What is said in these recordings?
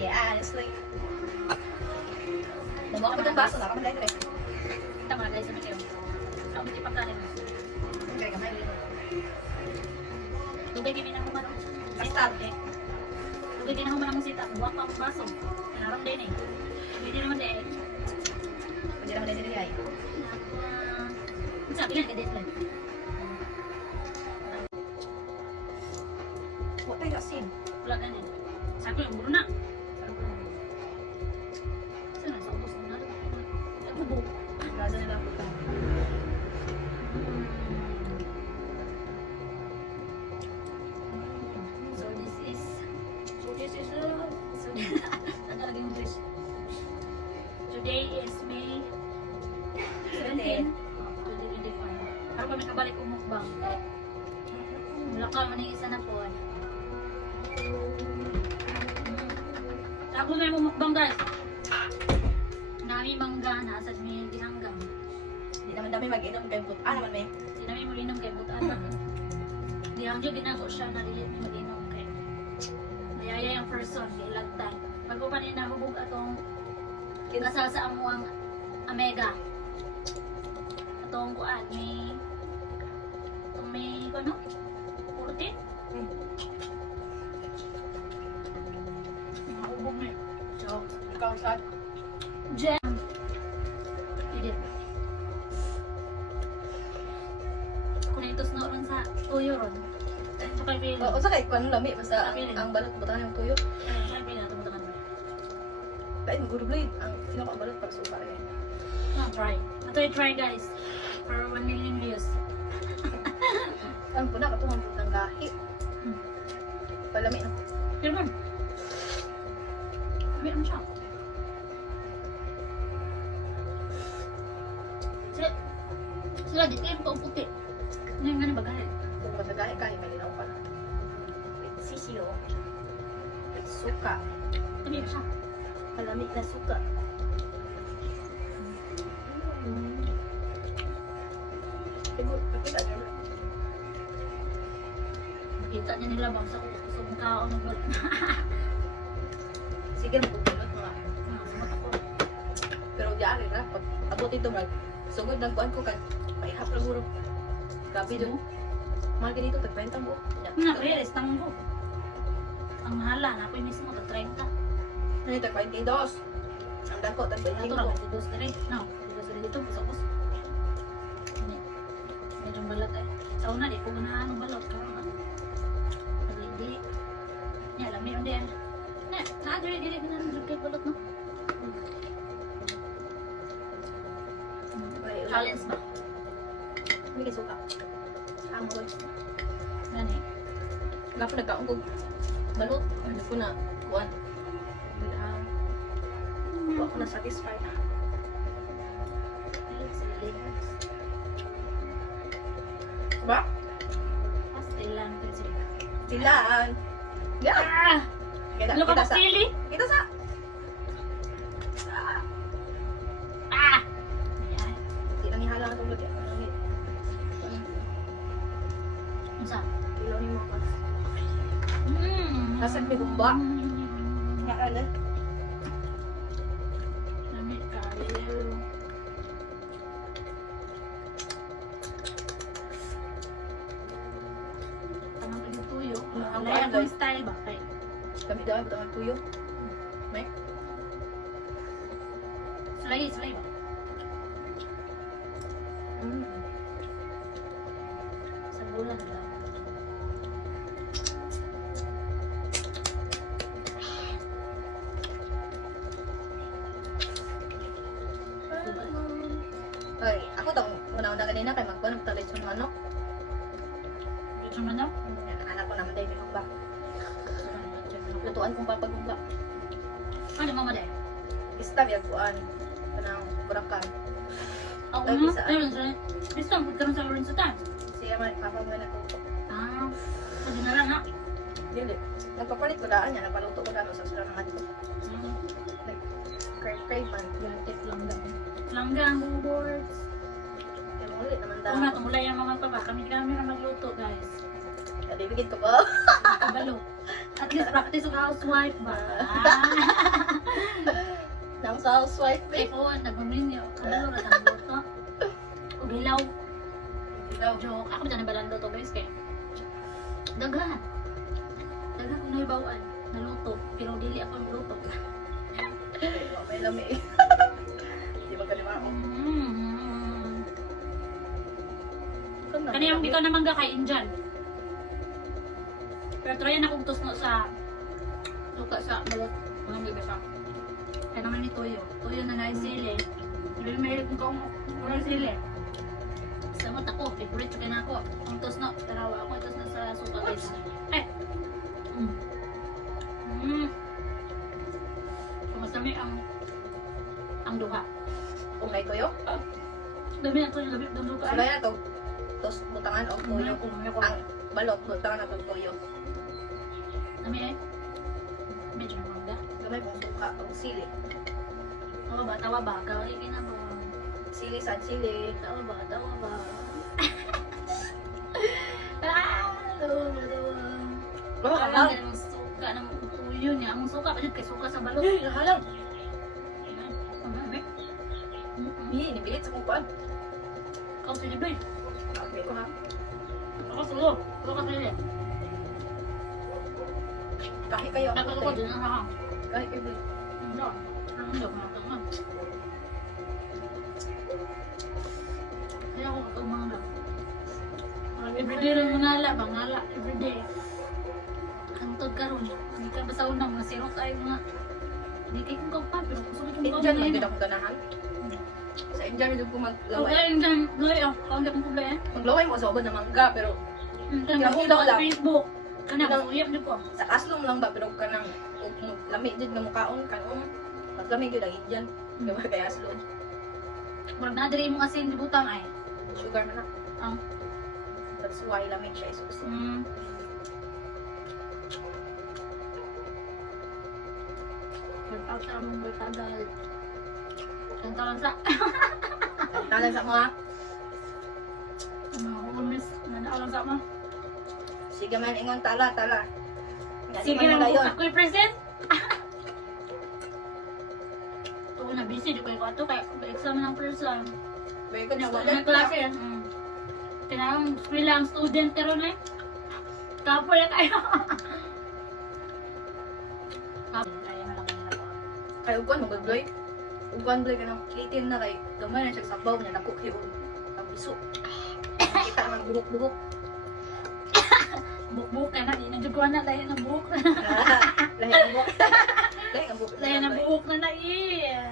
Yeah, honestly. Nabuha ka itong baso, nakakamagay na rin. Kita mga guys, ano kayo? Ako hindi pagkain. Ang gaya kamay, lino. Tubig din ako manong. Basta, eh. Tubig din ako manong sita. Buwak pa ang baso. Kanarang din eh. Tubig din naman din eh. pwede naman din ay. Sabi nga, kadit lang. Huwag tayo asin. Wala ganyan. Sabi lang, buro na. Saan na? Sa ubos na nalang. Nagbubo. Gaza na lang po. So this is ang talagang English. Today is May 17, 2025. Para kami kabalik umukbang. Wala ka man yung isa na po. Ako may mumukbang guys. Nami mangga na asad may ginanggang. Hindi naman dami mag-inom kay puta. Naman may. Di namin mag-inom kay butaan. Di ang dyan ginago siya na dili may mag-inom kay. Mayaya yung person, ilagtay. Pag pa niya nahubog atong kasal sa amuang Omega. Atong kuan, may ano? 14? Nahubog na. So, ikaw sa Jam. Edit. Kung itos na ron sa tuyo ron. So kay Bill. o sa kay kung lami basta ang balot butahan yung tuyo. Kay Bill na tumutangan mo. Kain guru blade ang sino ka balot para sa upara yan. Try. Ito i-try guys. For 1 million views. Ang puna katong ng gahi. Palami na. Pero man. Kami ang siya. Sila di kayo pa puti. Ano yung nga bagahe? Kung matagahi ka, may linaw pa na. With sisiyo. With suka. Kami ba siya? Malamig na suka. Nakita niya nila bang sa kusog kaon ng balot. Sige, magpupulot mga. Sumat ako. Pero diari na, pag abot ito, sugod ng kuan ko, paihap na guro. Grabe dun. Mahal ka dito, tag-20 mo. Nga, realize tanggo. Ang mahala na ako mismo tag 30. Ano yung tag-20 dos? Ang dako, tag-20 Ito mo. lang didos dire. No, didos dire dito kusog. Medyo balat eh. Sa una di ko ganahan ng balot karon ano. Di. Ya, lami on din. Na dire ganahan ng balot no. Challenge ba? May kay suka. Ang mo. Gani. Wala po nagkaong kong balot. Ano po na, kuan. Wala ko na satisfied na. Ba? Pastilan kasi. Silaan. Yeah! Ah! Kita, Ano ka kita ba sa. sili? Kita sa. Ah! Ayan. Hindi nang ihala ang tulog yan. Unsa? Ilaw ni mo pas. Nasaan may Mm. gumba? Nga ala. Lamig kayo. Tanang kayo tuyo. Ang Alay bagay. akong style ba? Kay. Kami daw ang ang tuyo. May? Slay ba? Sa bulan ba? Ay, ako tong una-una kanina kay magkuha ng talis ng manok. Ito man daw? Anak ko naman tayo minumba. Lutuan kong papagumba. Ano mama de? Istab yung kuan. Kanang burakan. Ako Ay, na? bisa. Ayun, sa Basta, pagkaroon sa orange sa time. Siya man, papa mo na tuto. Ah, sabi na lang ha. Dili. Nagpapalit ko daan niya. Nagpaluto ko daan sa sila ng ato. Crave man. Gatik langgang. Langgang, boards. Kaya mo ulit naman daan. Una, tumulay ang mga papa. Kami na magluto, guys. Kaya bibigyan ko ba? Kabalo. At least practice ng housewife ba? Nang sa housewife, Kaya babe. ko, nagmaminyo. Kabalo na ang luto. Ugilaw. Ikaw. Joke. Ako dyan nabalando to guys kaya. Daghan. Daghan kung nahibawaan. Naluto. Pero dili ako naluto. May lami. Di ba kalima ako? Kaniyang di ka naman kakain dyan. Pero tryan akong tusno sa luka sa balot. Anong gabi sa? Kaya naman ni Toyo. Toyo na naisili. Pero may kung kung sili. Samot ako. Favorite ka na ako. Ang tusno. Tarawa ako. Tusno sa suka guys. Eh! Masami ang duha. Kung may tuyo, Dami na to yung labit ng duha. sila na to. Tapos butangan o tuyo. Ang Ang balot, butangan na to tuyo. dami eh. Medyo namangga. Gamay pong suka, pong sili. Tawa ba? Tawa ba? Gawin ka na ba? Sili, sad sili. Tawa ba? Tawa ba? Tawa. Oh, Parang halal. ganun suka ng tuyo niya. Ang suka pa dyan kay suka sa balot. Ay, nahalang. Ang dami. Hi, nibilit sa kukuan. Ikaw sili ba? Okay ko ha. Ako sulo. Sulo ka sili. Kahit kayo. Dapat ako din ang hakang. Kahit kayo. Ano? Ano? Ano? Kaya ako magmangga. Everyday lang mangala, mangala. Everyday. Hantod karon. Hindi ka basta unang nasirot ay mga. Hindi kayo kong pa, pero gusto ko yung Indian lang din akong ganahan. Sa Indian, medyo ko Oh, maglaway. kaya yung dyan, Loy, oh, kaunti akong kubla eh. Maglaway mo sa ubod na mangga, pero Kaya Kaya makita ko lang. sa Facebook. Kana, masuyap niyo po. sa kaslong lang ba, pero ka nang lamig din na mukhaon, kanon. Maglamig yun ang Indian. Diba kaya aslong. Murag nadiri mo kasi hindi butang ay. Sugar man na. Ang, That's why lamig siya isuso. Workout sa among bertagal. Kanta lang sa, Talan sa mga, mga umis, nanaw lang sa mga. sige man ingon tala, tala. Nga, Sige di man lang, nalayon. ako i-present. Ito na busy, di ko yung ato, kaya exam ng person. Very good Wala student na klase. Tinawang eskwela ang student pero na eh. Kapo na kayo. Kapo kaya na lang ako. Kaya uguan, mag-bloy. Uguan bloy ka ng kitin na kay gamay na siya sa sabaw niya, nakukiw. Ang biso. Kita ng buhok-buhok. Buk-buk ka na, di na juguan na, lahi ng buhok. Lahi ang buhok. Lahi ang buhok. Lahi ng buhok na na iya.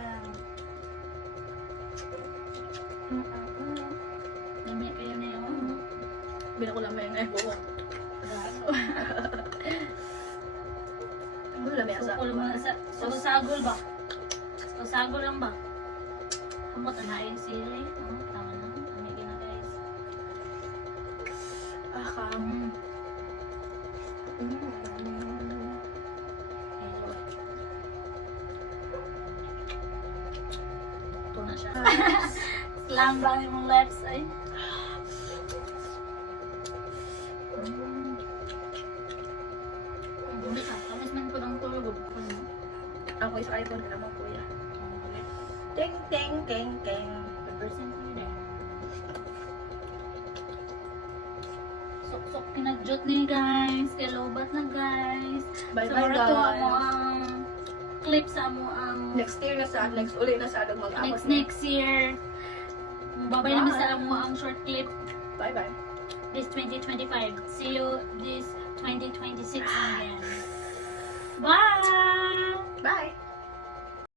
Dami kayo na yun. Binakulamay nga yung buhok. Ang lamay asa. Sukol mo na sa sagol ba? Sagol lang ba? Kamot na ay sili. Tama na. Kami na guys. Ah, kam. Ito na siya. Slam bang yung lips ay. Hindi ka. Tamis man ko ng tulog. Ako isa iPhone ka naman, kuya. Ting, ting, ting, ting. Percent ko yun eh. Sok-sok kinadyot ni guys. Kaya lobat na guys. Bye-bye, Siguro to mo guys. ang clip sa mo ang Next year na sa, next uli na sa adag mag-abot. next year. Babay naman sa mo ang short clip Bye-bye. this 2025. See you this 2026 again. Bye! Bye!